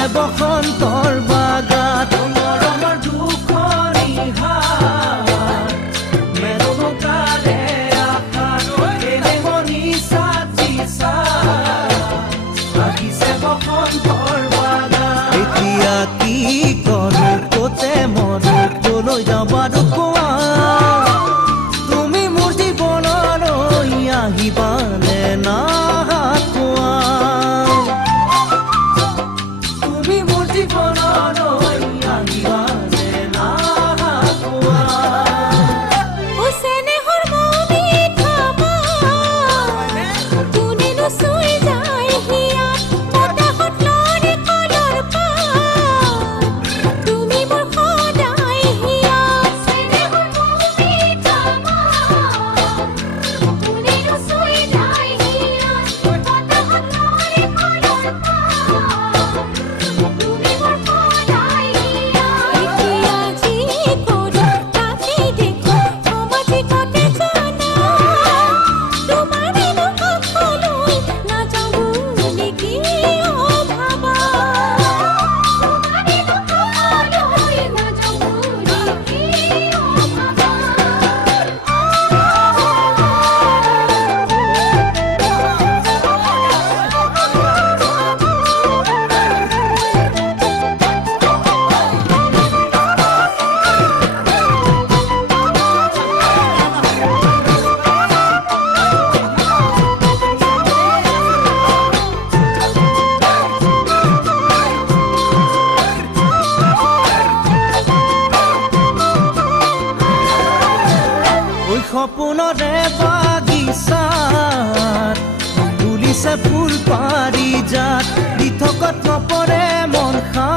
লাগিছে বসন্তৰ বাগাত মৰমৰ দুখনি হাত মেলমকালে আশাৰ এনে মনি সাজি লাগিছে বসন্তৰ বাগাত এতিয়া কি কৰোঁ ক'তে মৰোঁ ক'লৈ যাবা কোৱা তুমি মোৰ জীৱনলৈ আহিবানে না কোৱা তুমি মোৰ জীৱনলৈ আহিবানে না কোৱা চেনেহৰ মমি খাবা কোনেনো চুই যায় হিয়া বতাহত লৰে কলৰ পাত তুমি মোৰ সদায় হিয়া চেনেহৰ মমি খাবা কোনেনো চুই যায় হিয়া বতাহত লৰে কলৰ পাত তুমি মোৰ সদায় হিয়া এতিয়া যি কৰোঁ তাকেই দেখো সমাজিকতে জানা তোমাৰ বিনু কাষলৈ নাযাওঁ বুলি কি ভাবা তোমাৰ বিনু কাষলৈ নাযাওঁ বুলি কি ওই সপোনৰে বাগিচাত তুলিছে ফুল পাৰি যাত দি থকত নপৰে মন খা